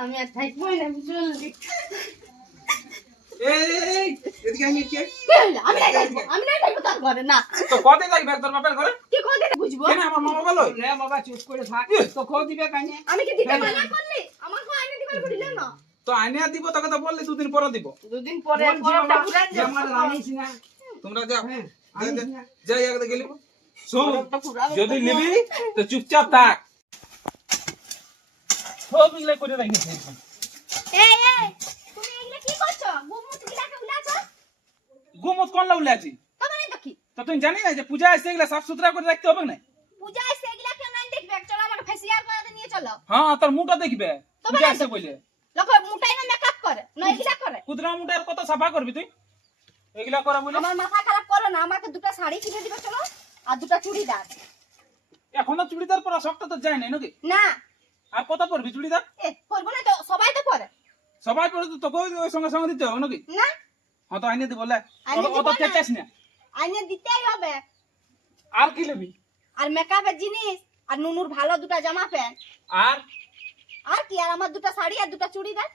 আমি আর থাকবো না, জলদি। এই এদিকে আমি কি আমি নাই থাকবো তার ঘরে, না। তো কতদিন লাগবে তোর বাপের ঘরে? কি কোনদিন বুঝবো? কেন আমার মা বাবা লয়? রে বাবা চুপ করে থাক, তো খো দিবে কানে। আমি কি দিতে মানা করলি? আমাকে আইনে দিবার বলিল না। তো আইনে দিব, তোকে তো বললি দুদিন পরে দিব। দুদিন পরে বলছি পরটা বাবা, পুরান যে আমার রানিস না। তোমরা যাও, হ্যাঁ, যাই আনিস না। যাই একদে গেলি। শোন, পরটা পুরান যদি নিবি তো চুপচাপ থাক। সব মিলে করে রাখিস। এই তুমি এগুলা কি করছো? গুমুত গিলাকে উলাছো? গুমত কোন লাউলে আছি? তোমার তো কি? তো তুই জানি না যে পূজা আসছে, এগুলা সাফ সুতরা করে রাখতে হবে না? পূজা আসছে, এগুলা কেউ নাই দেখবে। চলো আমাকে ফেসিয়াল করে নিয়ে চলো। হ্যাঁ, তোর মুটা দেখবে পূজা আসছে বলে। লোক মুটাই না মেকআপ করে, না এগুলা করে। কুদরা মুটার কত সাফা করবি তুই? এগুলা করা বলে আমার মাথা খারাপ করো না, আমাকে দুটো শাড়ি কিনে দিবে চলো, আর দুটো চুড়িদার। এখনো চুড়িদার পরা শখটা তো যায় নাই নাকি? না, আর কত পরবি চুড়িদার? পরবো না তো, সবাই তো পরে। সবাই পরে তো তোকে ওই সঙ্গে সঙ্গে দিতে হবে নাকি? না, হ্যাঁ, তো আইনে দিব বলে। আইনে দিব অত না। চেঁচাস না। আইনে দিতেই হবে। আর কি নেবি? আর মেকআপের জিনিস, আর নুনুর ভালো দুটো জামা প্যান্ট, আর আর কি, আর আমার দুটো শাড়ি আর দুটো চুড়িদার।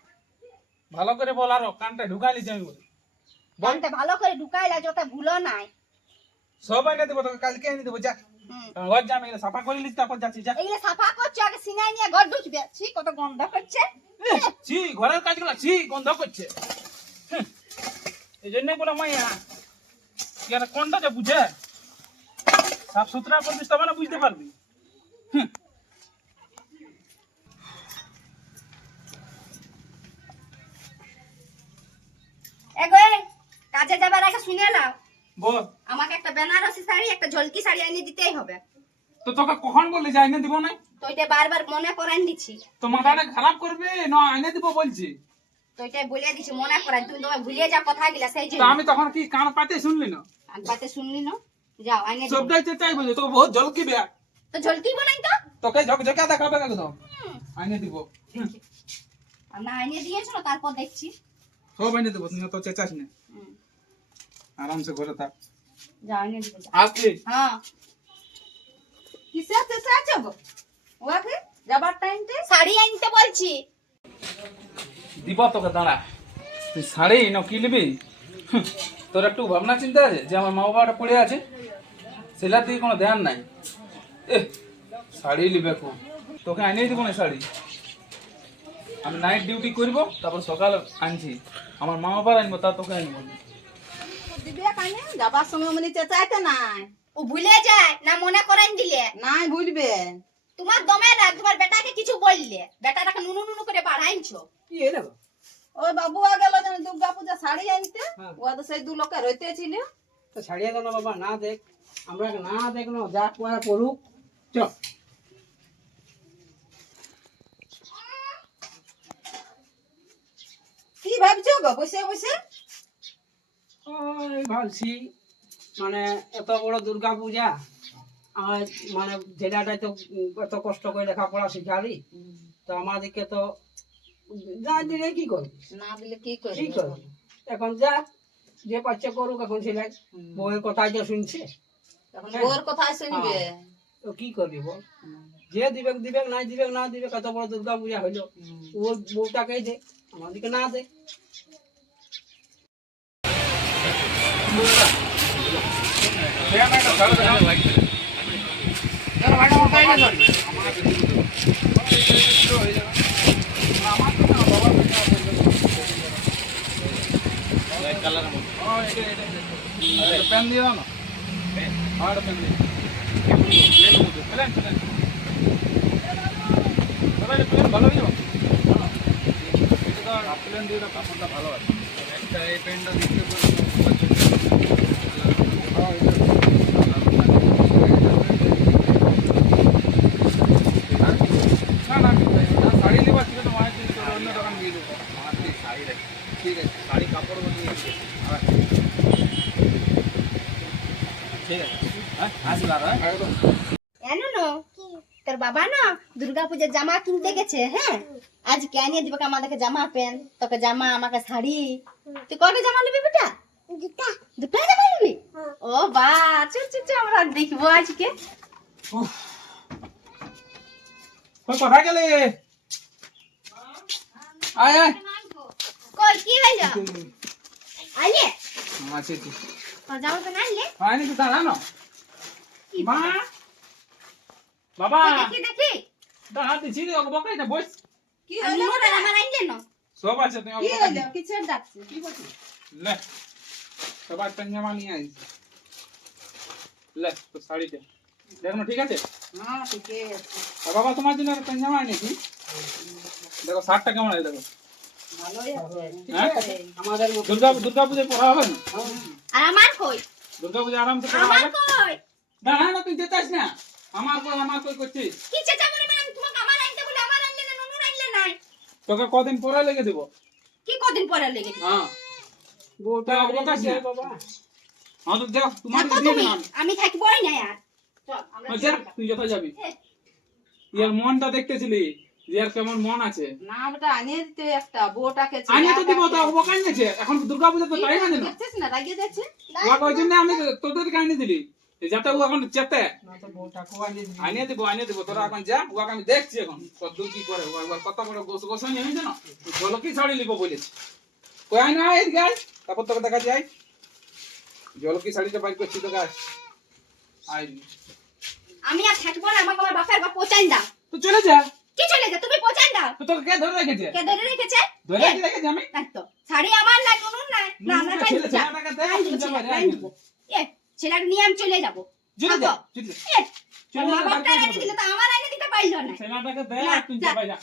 ভালো করে বল, আরো কানটা ঢুকাইলি আমি বলি। বলতে ভালো করে ঢুকাইলা, যাতে ভুলো নাই। সব আইনে দিব তোকে, কালকে এনে দিব যা। হুম। ঘর যা, আমি এগুলো সাফা করে লিস, তারপর যাচ্ছি যা। এগুলো সাফা করছো, আগে সিনাই নিয়ে ঘর ঢুকবে। ছি, কত গন্ধ করছে। ছি, ঘরের কাজগুলো ছি, গন্ধ করছে। হুঁ, এই জন্যই বলে মাইয়া কি আর কোনটা যে বুঝে সাফ সুতরা করবি তবে না বুঝতে পারবি। হুঁ। এগো কাজে যাবার আগে শুনে নাও, বল, আমাকে একটা বেনারসি শাড়ি, একটা ঝলকি শাড়ি এনে দিতেই হবে। তো তোকে কখন বললি যে আইনে দিব না? তো এটা বারবার মনে করাই দিচ্ছি। তো মাথাটা খারাপ করবি না, আইনে দিব বলছি। তো এটাই বলে দিচ্ছি, মনে করাই। তুমি তোমার ভুলিয়ে যা কথা গিলা, সেই তো জন্য আমি তখন কি কান পাতে শুনলি না? আমি পাতে শুনলি না। যাও আইনে দিও। সবটাই চেঁচাই বলছি, তোকে বহুত জলকি বে। তো ঝলকি বানাই তো। তোকে ঝকঝকা দেখাবে একদম। আইনে দিব। হুঁ, আর না আইনে দিয়েছো না, তারপর দেখছি। সব আইনে দিব, তুই তো চেঁচাস না। হুম। আরামসে ঘরে থাক। যাও আইনে দিব। আসলি? হ্যাঁ, কিসে চেঁচা আছে গো? ওকে যাবার টাইমতে শাড়ি আনতে বলছি। দিব তোকে, দাঁড়া। তুই শাড়ি না কি নিবি? হুঁ, তোর একটু ভাবনা চিন্তা আছে যে আমার মা বাবাটা পড়ে আছে, সেটার দিকে কোনো ধ্যান নাই। শাড়ি নিবে খুব, তোকে আনিয়ে দিব না শাড়ি। আমি নাইট ডিউটি করব, তারপর সকাল আনছি। আমার মা বাবার আনবো, তা তোকে আনবো না। দিবে কানে যাবার সময় মানে চেঁচাইতে নাই। ও ভুলে যায় না, মনে করাই দিলে। নাই ভুলবে। তোমার দমে না, তোমার বেটাকে কিছু বললে, বেটাটাকে নুনু নুনু করে বাড়াইছো। কি এলো? ওই বাবু গেল যেন দুর্গা পূজা শাড়ি আনতে, হ্যাঁ। ও তো সেই দু লোকে রইতে ছিল। তো ছাড়িয়ে দাও না বাবা, না দেখ। আমরা না দেখলো, যা পড়া পড়ুক। চ। কি ভাবছো গো বসে বসে? ওই ভাবছি, মানে এত বড় দুর্গা পূজা, আমার মানে জেলাটাই তো এত কষ্ট করে লেখাপড়া শিখালি, তো আমাদেরকে তো না দিলে কি করবি? না দিলে কি কি করবি? করবি? এখন যা, যে পাচ্ছে করুক। এখন ছেলে বউয়ের কথাই যে শুনছে, এখন ওর কথাই শুনবে। তো কি করবি বল? যে দিবে দিবে, নাই দিবে না দিবে। কত বড় দুর্গা পূজা হইলো, ওর বউটাকেই দে, আমাদেরকে না দে। প্যান দিয়ে দাও না। হ্যাঁ, প্যান দিয়ে প্লেন প্লেন ভালো হয়ে যাবো। প্লেন দিয়ে দাও, কাপড়টা ভালো আছে। একটা এই প্যান্টটা দিতে না না, শাড়ি নেবার ছিল তো মায়ের দিকে, অন্য দোকান দিয়ে দেবো। মায়ের দিয়ে শাড়ি রাখি, ঠিক আছে। শাড়ি কাপড় দিয়ে ঠিক আছে। হ্যাঁ, আসবে আর একদম। এনো না, তোর বাবা না দুর্গা পূজার জামা কিনতে গেছে। হ্যাঁ, আজ কে নিয়ে দিবে আমাদেরকে জামা প্যান্ট, তোকে জামা, আমাকে শাড়ি। তুই কটা জামা নিবি বেটা? দুটা জামা নিবি? ও বা, চল চল চল, আমরা দেখবো আজকে। কোথায় গেলে? আয় আয় কই কি হইলো আইলে আছে কি তোর জামা প্যান্ট আনলে হয়নি তো দাঁড়া না মা বাবা দেখি দেখি দাঁড়া দিছি রে বকাই না বস কি আমি হলো মোটা আমার আনলে না সব আছে তুমি কি বকাই হলো কিসের ডাকছে কি বলছিস লে সবাই পাঞ্জামা নিয়ে আইছি লে তো শাড়িটা দেখো ঠিক আছে হ্যাঁ ঠিক আছে আর বাবা তোমার জন্য একটা পাঞ্জামা এনেছি দেখো শার্টটা কেমন আছে দেখো ভালোই আছে হ্যাঁ আমাদের মতো দুর্গা পূজায় পড়া হবে না আর আমার কই দুর্গা পূজা আরামসে পড়া আমার হবে কই দাঁড়া না তুই যেতাস না আমার কই করছিস কি চেঁচা বলে মানে আমি তোমাকে আমার আনতে বলে আমার আনলে না ননুর আনলে নাই তোকে কদিন পরে লেগে দেবো কি কদিন পরে লেগে হ্যাঁ গোটা তা অবকাশ দিছে নেই। বাবা হ্যাঁ তো যাও তোমার থাকো দিয়ে তুমি দিলাম আমি থাকবই না আর চল আমরা যা তুই যত যাবি ইয়ার মনটা দেখতেছিলি যে আর কেমন মন আছে না ওটা আনিয়ে দিতে একটা বউটাকে আনিয়ে তো দিব তো বকাই নেছে এখন দুর্গা পূজা তো টাইম আছে না দেখছিস না লাগিয়ে দিচ্ছে ওকে ওই জন্য আমি তোদেরকে আনিয়ে দিলি যাতে ও এখন চেতে না তো বউটা কোয়ালি দিবি আনিয়ে দিব তোরা এখন যা ওকে আমি দেখছি এখন কত কি করে ও একবার কত বড় গোসাই নেই জানো জলকি শাড়ি লিবো বলেছে কই আয় না এই গাই তারপর তোকে দেখা যায় জলকি শাড়িটা বাইর করছি তো গাছ আই আমি আর থাকবো না আমাকে আমার বাপের বাপ পৌঁছাই দাও তো চলে যা কি চলে যা তুমি পৌঁছাই দাও তো তোকে কে ধরে রেখেছে কে ধরে রেখেছে ধরে রেখেছে আমি তাই তো শাড়ি আমার না ননুর না না আমরা খাই ছেলে ছেলেটাকে দে তুই যা বাইরে আয়। ছেলেটা নিয়ে আমি চলে যাবো চলে যা চলে যা চলে মা যা বাপটা এনে দিলে তো আমার এনে দিতে পারলো না ছেলেটাকে দে না, তুই যা। যা বাইরে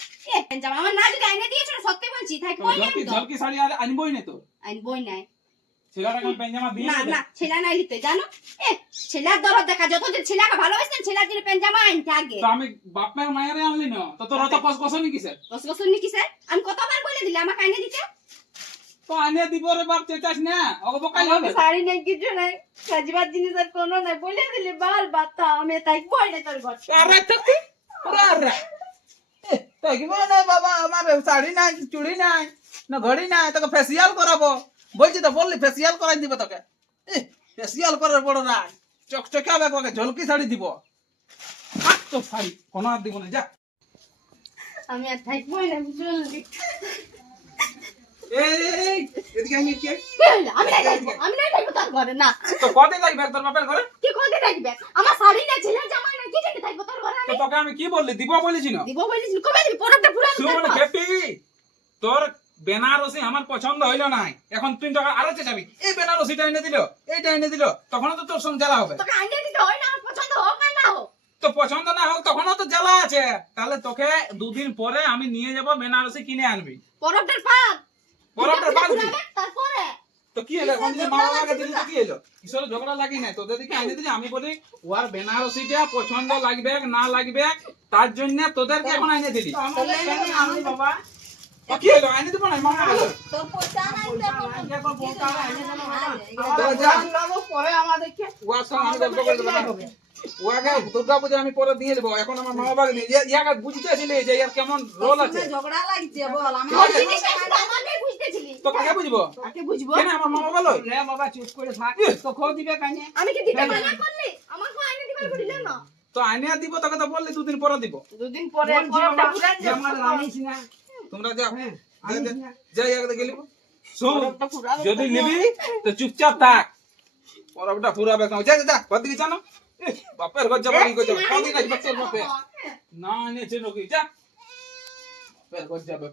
জামা আমার না যদি এনে দিয়েছো সত্যি বলছি থাকবোই না জলকি আমি তো জলকি শাড়ি আর আনবই না তো আনবোই নাই ছেলেটাকে পায়জামা দিয়ে না দে না ছেলে নাই লিতে জানো ছেলের দরদ দেখা যতদিন ছেলেকে ভালোবাসতেন ছেলের জন্য পেঞ্জামা আনতে আগে তো আমি বাপের মায়েরে আনলি না তো তোর অত কসকসনি কিসের দশ বছর নি কি স্যার আমি কতবার বলে দিলে আমাকে এনে দিতে তো আনিয়ে দিব রে বাপ চেঁচাস না ওকে বকাই হবে শাড়ি নেই কিছু নাই সাজবার জিনিস আর কোনো নাই বলে দিলে বাল বাতা আমি থাকবোই না তোর ঘর আরে থাকতি আরে তো কি বলে না বাবা আমার শাড়ি নাই চুড়ি নাই না ঘড়ি নাই তোকে ফেসিয়াল করাবো বলছি তো বললি ফেসিয়াল করাই দিব তোকে ফেসিয়াল করার বড় রাগ চকচকে হবে ওকে ঝলকি শাড়ি দিব তো শাড়ি কোনো আর দিব না যা আমি আর থাকবোই না জলদি এই এদিকে আমি কে আমি নাই থাকবো তোর ঘরে না তো কদিন লাগবে তোর বাপের ঘরে কি কোনদিন থাকবে আমার শাড়ি না ছেলের জামা না কি জন্য থাকবো তোর ঘরে তো আমি তোকে আমি কি বললি দিব বলেছি না দিব বলিস কবে দিবি পরবটা পুরো শুন খেপি তোর বেনারসি আমার পছন্দ হইলো নাই এখন তুই তোকে আরো চাবি এই বেনারসিটা এনে দিল এইটা এনে দিল তখন তো তোর সঙ্গে জ্বালা হবে তোকে আনিয়ে দিতে হয় না আমার পছন্দ হোক আর না হোক তো পছন্দ না হোক তখনও তো জ্বালা আছে তাহলে তোকে দুদিন পরে আমি নিয়ে যাব বেনারসি কিনে আনবি পরবটার পাক পরবটার বাদ দি। তারপরে তো কি হলো এখন যদি মা বাবাকে দিলি তো কি হলো কিসের ঝগড়া লাগি নাই তোদের দিকে আইনে দিলি আমি বলি ওর বেনারসিটা পছন্দ লাগবে না লাগবে তার জন্য তোদেরকে এখন আইনে দিলি আমাদের কেন আনলি বাবা তো কি হলো আইনে দিব না মামা হলো তোর পয়সা নাই দেখো বউটা আইনে দেন তো আমাদের যা। লাগলো পরে আমাদেরকে ওয়ার সঙ্গে আমি গল্প করে দেবো ওয়াকে দুর্গা পূজা আমি পরে দিয়ে দেবো এখন আমার মা বাবাকে দিয়ে ইয়াকে বুঝতে ছিলে যে ইয়ার কেমন রোল আছে ঝগড়া লাগছে বল আমি ওই জিনিসটা শুধু আমাকে বুঝতেছিলি তো কাকে বুঝবো কাকে বুঝবো কেন আমার মা বাবা লয় রে বাবা চুপ করে থাক তো খো দিবে কানে আমি কি দিতে মানা করলি আমাকে আনিয়ে দিবার বলিলে না তো আইনে দিব তোকে তো বললি দুদিন পরে দিব দুদিন পরে বলছি পরবটা বাবা, পুরান যে আমার রানিস না তোমরা যাও হ্যাঁ যাই আগে গেলি শোন পরবটা পুরাবে যদি নিবি তো চুপচাপ থাক পরবটা পুরাবে না যা যা যা বাদ দিকে জানো বাপের ঘর যাবো কি করতে কদিন আসবে তোর বাপে না নিয়েছে নাকি যা বাপের ঘর যাবে